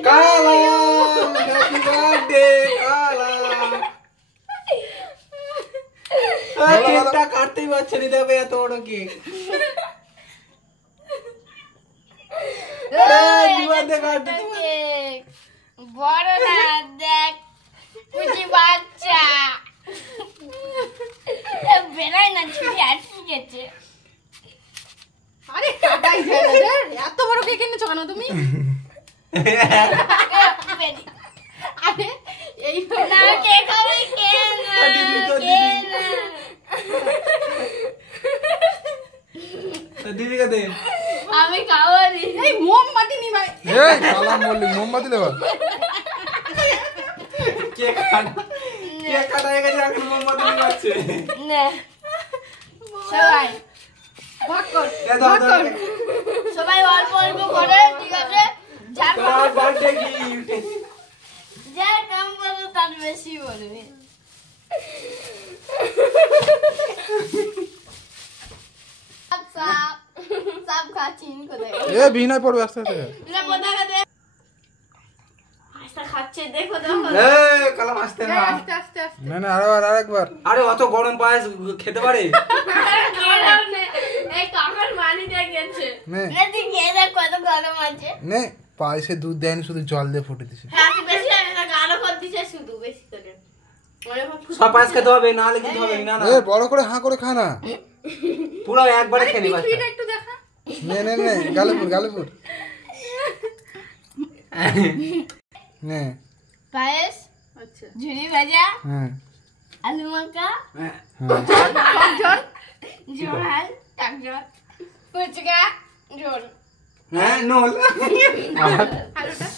কালাম happy birthday কালাম কেকটা কাটতেই পারছে না দেখো এত বড় কেক দিবাদে কাটতে কেক বড় না দেখ কুচি বাচ্চা বেরাই না ছুটি আটকে গেছে আরে কাটাই যায় এত বড় কেক এনেছো কেন তুমি আরে এই না কেক হবে কেন দিদিকে দে আমি খাওয়ারি এই মোমবাতি নি ভাই এই কালাম বললি মোমবাতি দেবা কেক কাটা হয়ে গেছে এখন মোমবাতি নিয়ে না সবাই ভাগ কর সবাই অল্প অল্প করে ঠিক আছে যার বার্থডে গিফট যার কম বলবে তার বেশি বলবে সব খাচ্ছি কোথায় এ বিনয় পড়বে আস্তে আস্তে না পতাকা দে আস্তে খাচ্ছে দেখো দেখো এই কালাম আসতে না আস্তে আস্তে আস্তে না না আরেকবার আরে অত গরম পায়েস খেতে পারে এই কাকার মানি দিয়ে গেছে নে নেদি খেয়ে দেখ কত গরম আছে নে পায়েসে দুধ দেয়নি শুধু জল দিয়ে ফুটে দিছে হ্যাঁ বেশি লাগে না গাঢ় করে দিছে শুধু বেশি করে সব পায়েস খেতে হবে না হলে কিন্তু হবে না না এ বড় করে হাঁ করে খা না পুরো একবারে খেয়ে নিবা বিস্কুট একটু দেখা নে গালেপুর নে পায়েস আচ্ছা ঝুরি ভাজা হ্যাঁ আলু মাখা জল জোড়াল টাকজল ফুচকা জোর হ্যাঁ নোল আলুটা